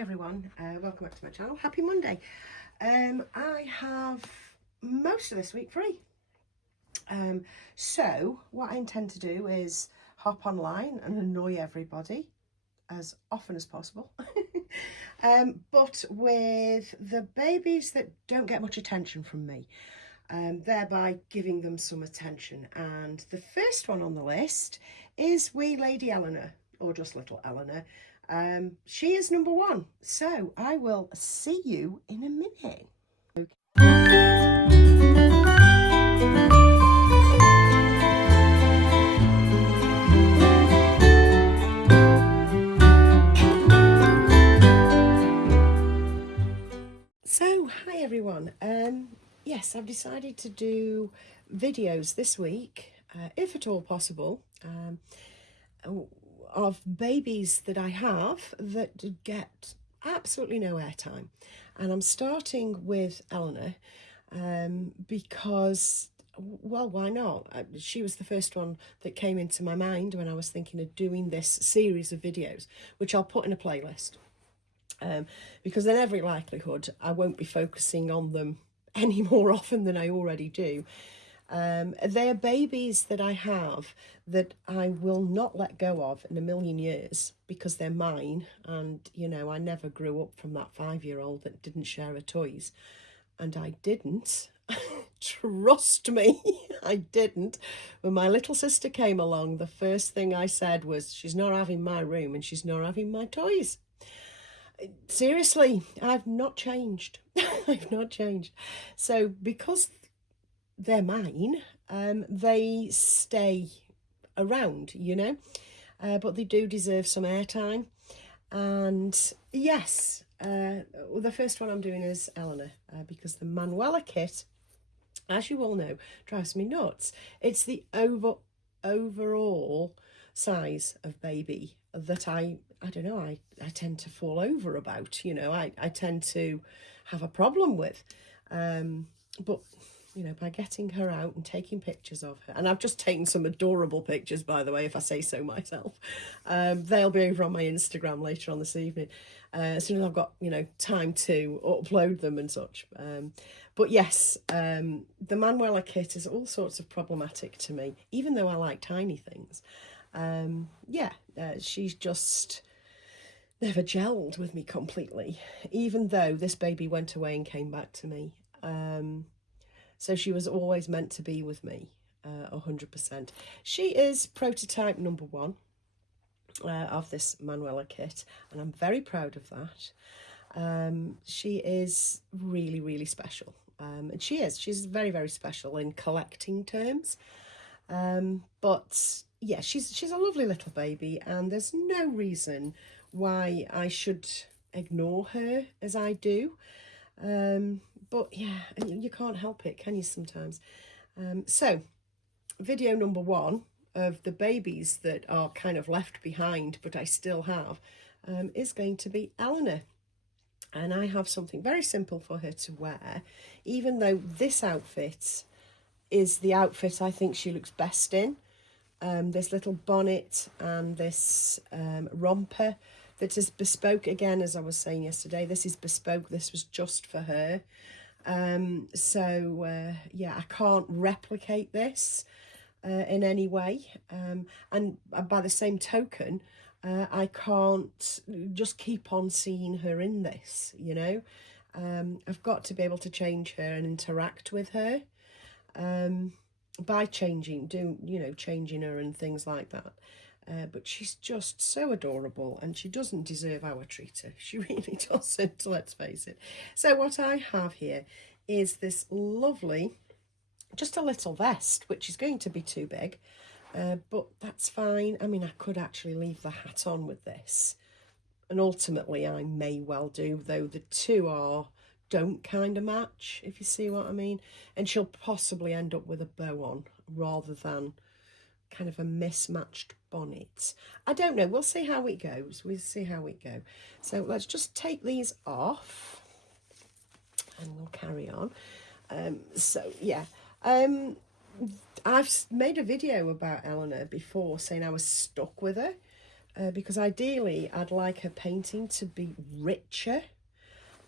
Hi everyone, welcome back to my channel. Happy Monday. I have most of this week free. So what I intend to do is hop online and annoy everybody as often as possible. But with the babies that don't get much attention from me, thereby giving them some attention. And the first one on the list is wee Lady Eleanor, or just little Eleanor. She is number one, so I will see you in a minute. So, hi everyone. Yes, I've decided to do videos this week, if at all possible, of babies that I have that get absolutely no airtime. And I'm starting with Eleanor because, well, why not? She was the first one that came into my mind when I was thinking of doing this series of videos, which I'll put in a playlist. Because in every likelihood I won't be focusing on them any more often than I already do. They're babies that I have that I will not let go of in a million years because they're mine, and you know, I never grew up from that 5-year-old that didn't share her toys, and I didn't. Trust me, I didn't. When my little sister came along, the first thing I said was, she's not having my room and she's not having my toys. Seriously, I've not changed. I've not changed. So because they're mine, they stay around, you know, but they do deserve some airtime. And yes, the first one I'm doing is Eleanor, because the Manuela kit, as you all know, drives me nuts. It's the overall size of baby that I don't know, I tend to fall over about, you know, I tend to have a problem with. But, you know, by getting her out and taking pictures of her, and I've just taken some adorable pictures, by the way, if I say so myself. They'll be over on my Instagram later on this evening, as soon as I've got, you know, time to upload them and such. But yes, the Manuela kit is all sorts of problematic to me, even though I like tiny things. She's just never gelled with me completely, even though this baby went away and came back to me. So she was always meant to be with me, 100%. She is prototype number one of this Manuela kit, and I'm very proud of that. She is really, really special. And she's very, very special in collecting terms. But yeah, she's a lovely little baby, and there's no reason why I should ignore her as I do. But yeah, you can't help it, can you, sometimes? So video number one of the babies that are kind of left behind but I still have is going to be Eleanor. And I have something very simple for her to wear, even though this outfit is the outfit I think she looks best in. This little bonnet and this romper that is bespoke, again, as I was saying yesterday. This is bespoke. This was just for her. Yeah, I can't replicate this in any way. And by the same token, I can't just keep on seeing her in this, you know. I've got to be able to change her and interact with her by changing her and things like that. But she's just so adorable, and she doesn't deserve our treater. She really doesn't, let's face it. So what I have here is this lovely, just a little vest, which is going to be too big, but that's fine. I mean, I could actually leave the hat on with this, and ultimately I may well do, though the two don't kind of match, if you see what I mean. And she'll possibly end up with a bow on rather than kind of a mismatched bonnet. I don't know, we'll see how it goes. We'll see how it goes. So let's just take these off and we'll carry on. I've made a video about Eleanor before saying I was stuck with her because ideally I'd like her painting to be richer,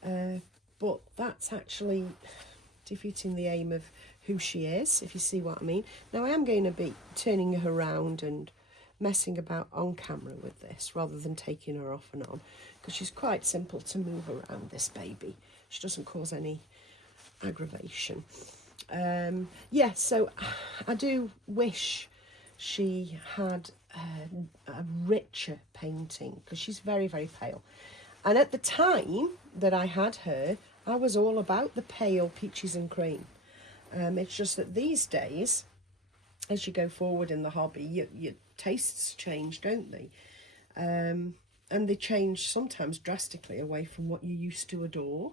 but that's actually defeating the aim of who she is, if you see what I mean. Now I am going to be turning her around and messing about on camera with this rather than taking her off and on, because she's quite simple to move around, this baby. She doesn't cause any aggravation. Yeah, so I do wish she had a richer painting, because she's very, very pale. And at the time that I had her, I was all about the pale peaches and cream. It's just that these days, as you go forward in the hobby, your tastes change, don't they? And they change sometimes drastically away from what you used to adore.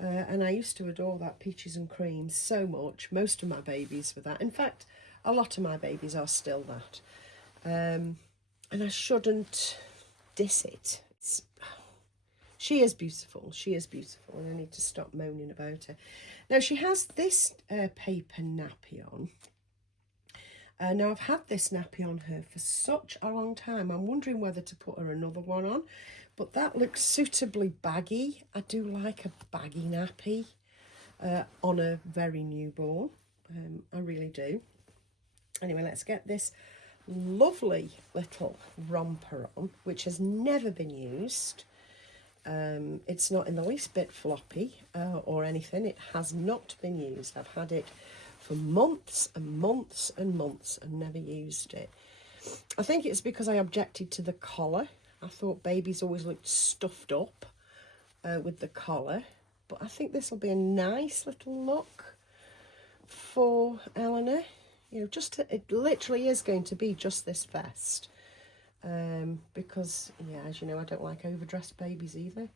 And I used to adore that peaches and cream so much. Most of my babies were that. In fact, a lot of my babies are still that. And I shouldn't diss it. She is beautiful. She is beautiful, and I need to stop moaning about her. Now, she has this paper nappy on. Now, I've had this nappy on her for such a long time. I'm wondering whether to put her another one on, but that looks suitably baggy. I do like a baggy nappy on a very newborn. I really do. Anyway, let's get this lovely little romper on, which has never been used. It's not in the least bit floppy or anything. It has not been used. I've had it for months and months and months and never used it. I think it's because I objected to the collar. I thought babies always looked stuffed up with the collar, but I think this will be a nice little look for Eleanor. You know, it literally is going to be just this vest. Because, yeah, as you know, I don't like overdressed babies either.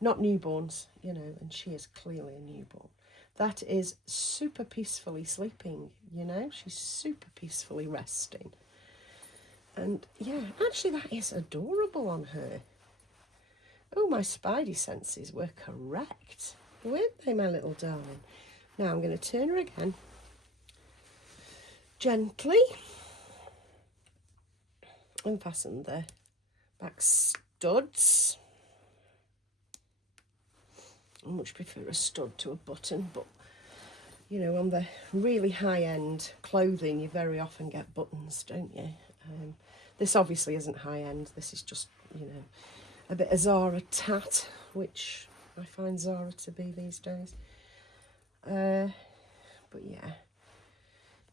Not newborns, you know, and she is clearly a newborn. That is super peacefully sleeping, you know. She's super peacefully resting. And, yeah, actually that is adorable on her. Oh, my spidey senses were correct, weren't they, my little darling? Now I'm going to turn her again. Gently. Unfasten the back studs. I much prefer a stud to a button, but you know, on the really high-end clothing you very often get buttons, don't you? This obviously isn't high-end. This is just, you know, a bit of Zara tat, which I find Zara to be these days. But yeah,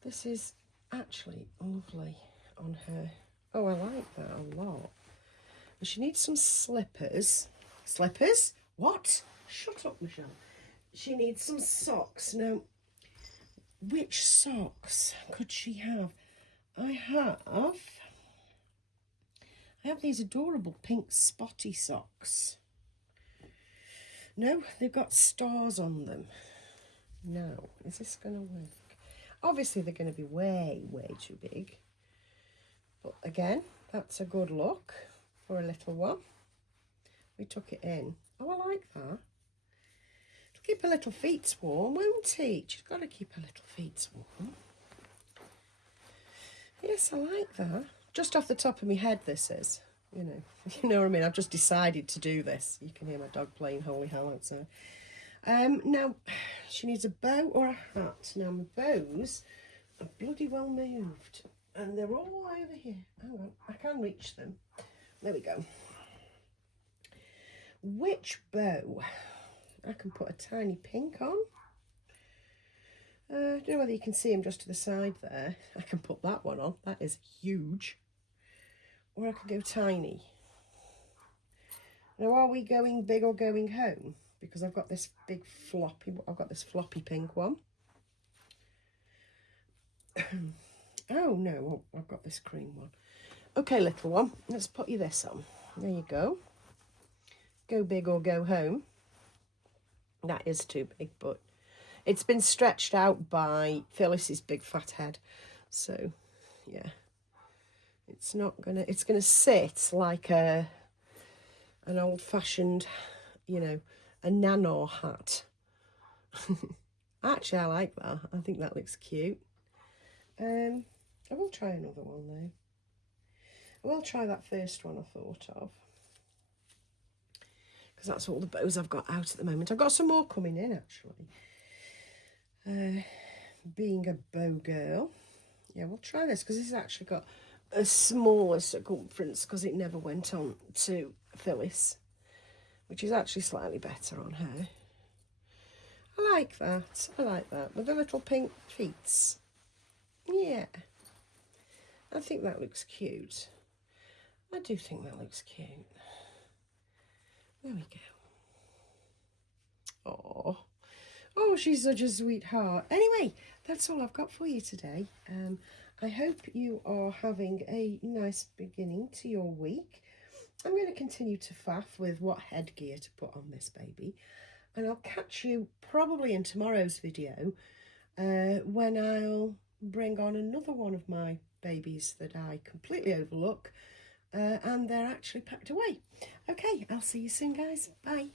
this is actually lovely on her. Oh, I like that a lot. And she needs some slippers. Slippers? What? Shut up, Michelle. She needs some socks. Now, which socks could she have? I have these adorable pink spotty socks. No, they've got stars on them. Now, is this going to work? Obviously, they're going to be way, way too big. But again, that's a good look for a little one. We tuck it in. Oh, I like that. It'll keep her little feet warm, won't it? She's got to keep her little feet warm. Yes, I like that. Just off the top of my head, this is. You know what I mean? I've just decided to do this. You can hear my dog playing Holy Hell outside. Now, she needs a bow or a hat. Now, my bows are bloody well moved. And they're all over here. Hang on, I can reach them. There we go. Which bow? I can put a tiny pink on. I don't know whether you can see them just to the side there. I can put that one on. That is huge. Or I can go tiny. Now, are we going big or going home? Because I've got this big floppy pink one. Oh no, I've got this cream one. Okay, little one, let's put you this on. There you go. Go big or go home. That is too big, but it's been stretched out by Phyllis's big fat head. So, yeah. It's gonna sit like an old-fashioned, you know, a nano hat. Actually, I like that. I think that looks cute. I will try another one though. will try that first one I thought of, because that's all the bows I've got out at the moment. I've got some more coming in, actually. Being a bow girl, yeah, we'll try this, because this has actually got a smaller circumference, because it never went on to Phyllis, which is actually slightly better on her. I like that. I like that. With the little pink feet. Yeah. I think that looks cute. I do think that looks cute. There we go. Oh. Oh, she's such a sweetheart. Anyway, that's all I've got for you today. I hope you are having a nice beginning to your week. I'm going to continue to faff with what headgear to put on this baby. And I'll catch you probably in tomorrow's video when I'll bring on another one of my babies that I completely overlook, and they're actually packed away. Okay, I'll see you soon, guys. Bye.